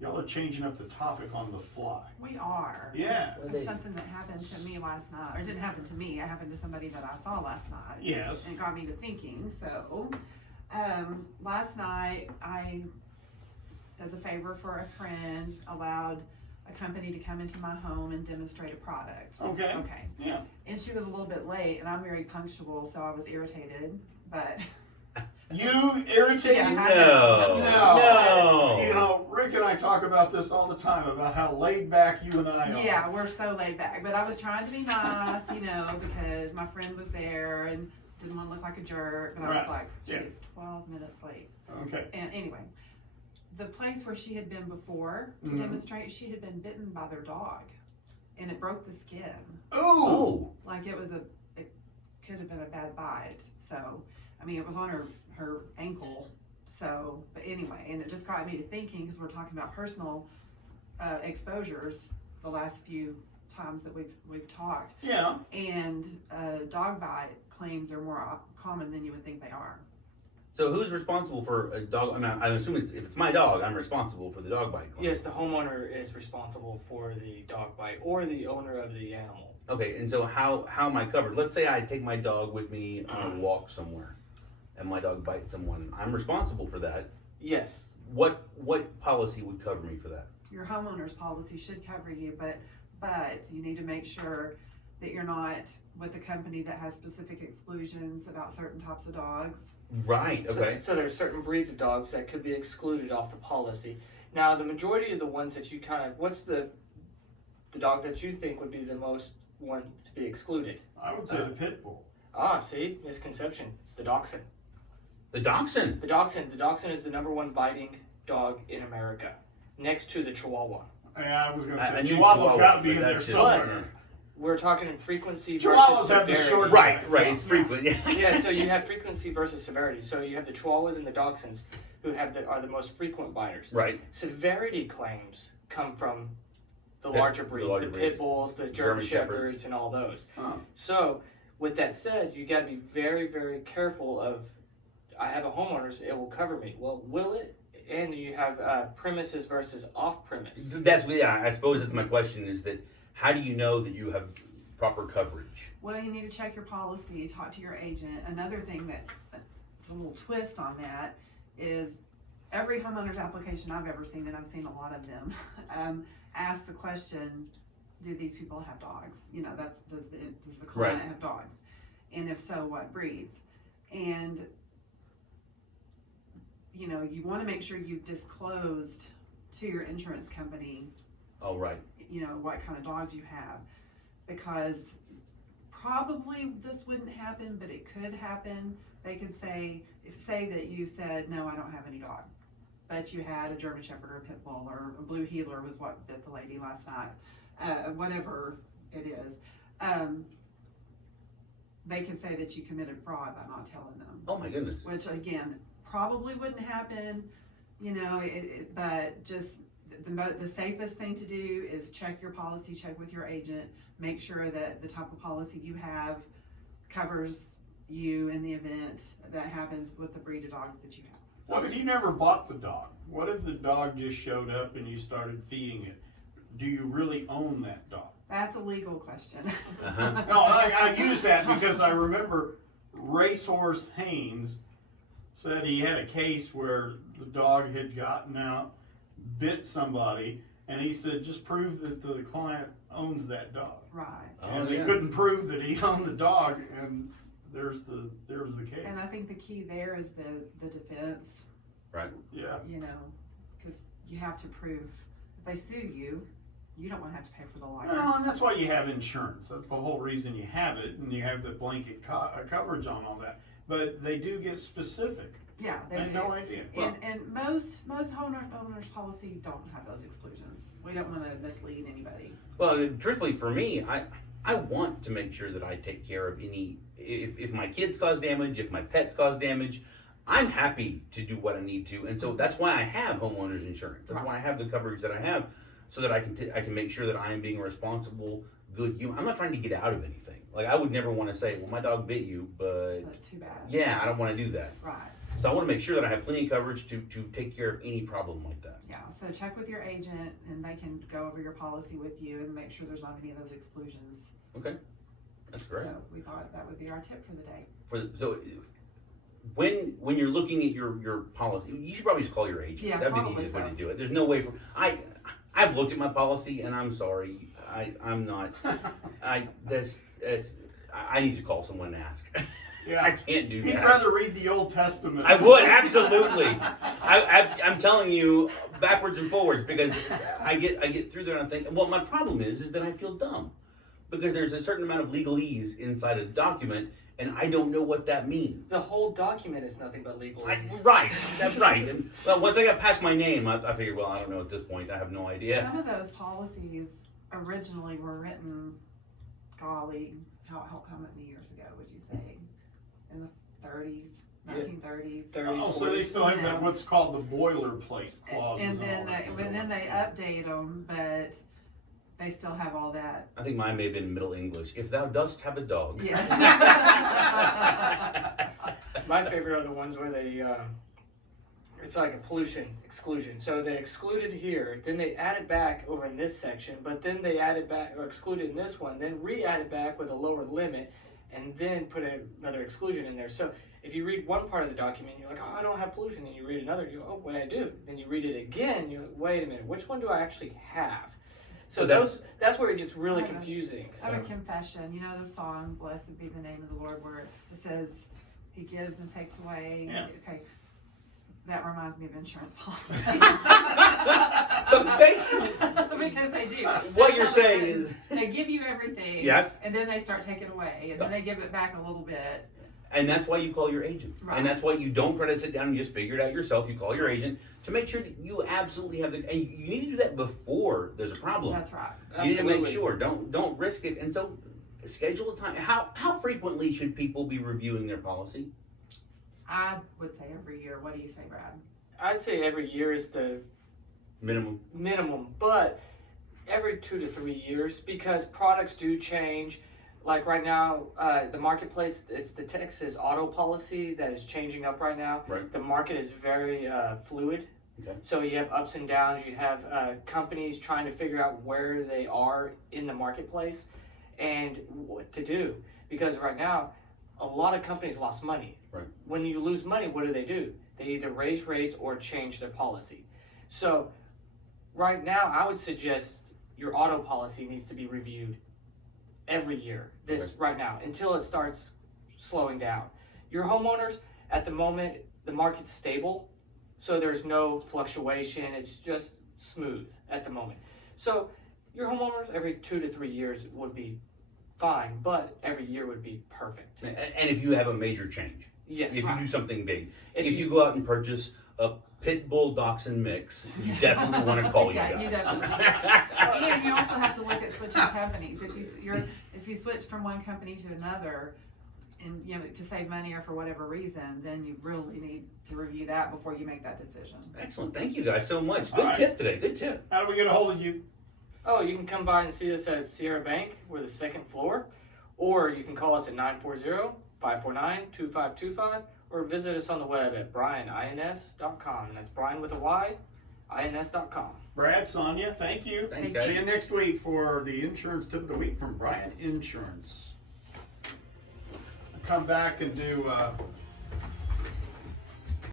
Y'all are changing up the topic on the fly. We are. Yeah. It's something that happened to me last night, or it didn't happen to me, it happened to somebody that I saw last night. Yes. And it got me to thinking, so, last night, I, as a favor for a friend, allowed a company to come into my home and demonstrate a product. Okay. Okay. Yeah. And she was a little bit late, and I'm very punctual, so I was irritated, but. You irritated? Yeah, No. You know, Rick and I talk about this all the time, about how laid back you and I are. Yeah, we're so laid back. But I was trying to be nice, because my friend was there and didn't want to look like a jerk. But I was like, she's 12 minutes late. Okay. And anyway, the place where she had been before to demonstrate, she had been bitten by their dog. And it broke the skin. Oh. Like it could have been a bad bite. So, I mean, it was on her ankle. So, but anyway, and it just got me to thinking, because we're talking about personal exposures the last few times that we've talked. Yeah. And dog bite claims are more common than you would think they are. So who's responsible for a dog? I mean, I'm assuming if it's my dog, I'm responsible for the dog bite claim. Yes, the homeowner is responsible for the dog bite, or the owner of the animal. Okay, and so how am I covered? Let's say I take my dog with me on a walk somewhere, and my dog bites someone. I'm responsible for that. Yes. What policy would cover me for that? Your homeowner's policy should cover you, but you need to make sure that you're not with a company that has specific exclusions about certain types of dogs. Right. Okay. So there's certain breeds of dogs that could be excluded off the policy. Now, the majority of the ones that you what's the dog that you think would be the most one to be excluded? I would say the pit bull. See, misconception. It's the dachshund. The dachshund. The dachshund is the #1 biting dog in America, next to the Chihuahua. Yeah, I was going to say, I knew Chihuahua's got to be but in there that's just- somewhere. We're talking in frequency Chihuahuas versus have the severity. short- Right. It's frequent. Yeah. Yeah, so you have frequency versus severity. So you have the Chihuahuas and the Dachshunds, who are the most frequent biters. Right. Severity claims come from the Pit- larger the breeds, larger the breeds. pit bulls, the German German Shepherds. shepherds, and all those. Oh. So, with that said, you got to be very, very careful of. I have a homeowner's; it will cover me. Well, will it? And you have premises versus off-premise. I suppose that's my question. Is that how do you know that you have proper coverage? Well, you need to check your policy, talk to your agent. Another thing that's a little twist on that is every homeowner's application I've ever seen, and I've seen a lot of them, ask the question, do these people have dogs? Does the client have dogs? And if so, what breeds? And you want to make sure you've disclosed to your insurance company, Oh, right. what kind of dogs you have. Because probably this wouldn't happen, but it could happen. They could say that you said, no, I don't have any dogs, but you had a German Shepherd or a Pit Bull or a Blue Heeler was what bit the lady last night, whatever it is. They could say that you committed fraud by not telling them. Oh my goodness. Which again, probably wouldn't happen, but just the safest thing to do is check your policy, check with your agent, make sure that the type of policy you have covers you in the event that happens with the breed of dogs that you have. What if you never bought the dog? What if the dog just showed up and you started feeding it? Do you really own that dog? That's a legal question. Uh-huh. No, I use that because I remember Racehorse Haynes said he had a case where the dog had gotten out, bit somebody, and he said just prove that the client owns that dog. Right. And they couldn't prove that he owned the dog, and there was the case. And I think the key there is the defense. Right. Yeah. Because you have to prove if they sue you, you don't want to have to pay for the lawyer. Well, and that's why you have insurance. That's the whole reason you have it, and you have the blanket coverage on all that. But they do get specific. Yeah, they I had do. no idea. And most owners policy don't have those exclusions. We don't want to mislead anybody. Well, truthfully, for me, I want to make sure that I take care of any. If my kids cause damage, if my pets cause damage, I'm happy to do what I need to, and so that's why I have homeowners insurance. That's why I have the coverage that I have, so that I can make sure that I am being a responsible, good human. I'm not trying to get out of anything. Like I would never want to say, well, my dog bit you, but But too bad. yeah, I don't want to do that. Right. So I want to make sure that I have plenty of coverage to take care of any problem like that. Yeah, so check with your agent and they can go over your policy with you and make sure there's not any of those exclusions. Okay, that's great. So we thought that would be our tip for the day. So when you're looking at your policy, you should probably just call your agent. Yeah, That'd be the probably easiest way so. to do it. There's no way for I've looked at my policy and I'm sorry, I'm not. I need to call someone and ask. Yeah. I can't do He'd that. rather read the Old Testament. I would, absolutely. I'm telling you backwards and forwards because I get through there and I think, well, my problem is that I feel dumb because there's a certain amount of legalese inside a document and I don't know what that means. The whole document is nothing but legal. Right, that's right. And well, once I got past my name, I figured, well, I don't know at this point. I have no idea. Some of those policies originally were written, golly, how many years ago would you say? In the 30s, 1930s. 30s, Oh, so they 40s. still have that, what's called the boilerplate clauses. And then all that stuff. they update them, but they still have all that. I think mine may have been Middle English. If thou dost have a dog. Yes. My favorite are the ones where they, it's like a pollution exclusion. So they excluded here, then they added back over in this section, but then they added back, or excluded in this one, then re-added back with a lower limit, and then put another exclusion in there. So if you read one part of the document, you're like, oh, I don't have pollution. Then you read another, you go, oh, wait, I do. Then you read it again, you're like, wait a minute, which one do I actually have? So that's where it gets really confusing. I have a confession. You know the song, Blessed Be the Name of the Lord, where it says, He gives and takes away. Yeah. Okay. That reminds me of insurance policies. But basically, because they do. what you're saying is, They give you everything. Yes. And then they start taking away. And then they give it back a little bit. and that's why you call your agent. Right. And that's why you don't try to sit down and just figure it out yourself. You call your agent to make sure that you absolutely have the, and you need to do that before there's a problem. That's right. You need to make Absolutely. sure. Don't risk it. And so schedule a time. How frequently should people be reviewing their policy? I would say every year. What do you say, Brad? I'd say every year is the Minimum. minimum, but every 2 to 3 years because products do change. Like right now, the marketplace, it's the Texas auto policy that is changing up right now. Right. The market is very fluid. Okay. So you have ups and downs. You have companies trying to figure out where they are in the marketplace and what to do. Because right now, a lot of companies lost money. Right. When you lose money, what do? They either raise rates or change their policy. So right now, I would suggest your auto policy needs to be reviewed every year, right now, until it starts slowing down. Your homeowners, at the moment, the market's stable, so there's no fluctuation. It's just smooth at the moment. So your homeowners, every 2 to 3 years would be fine, but every year would be perfect. And if you have a major change, Yes. if you do something big, If if you go out and purchase a pit bull dachshund mix, you definitely want to call Yeah, you you guys. definitely. And you also have to look at switching companies. If you switch from one company to another, and to save money or for whatever reason, then you really need to review that before you make that decision. Excellent. Thank you guys so much. Good All right. tip today. Good tip. How do we get a hold of you? Oh, you can come by and see us at Sierra Bank. We're the second floor. Or you can call us at 940-549-2525 or visit us on the web at brianins.com. And that's Brian with a Y, ins.com. Brad, Sonia, thank you. Thanks, See guys. you next week for the insurance tip of the week from Bryant Insurance. Come back and do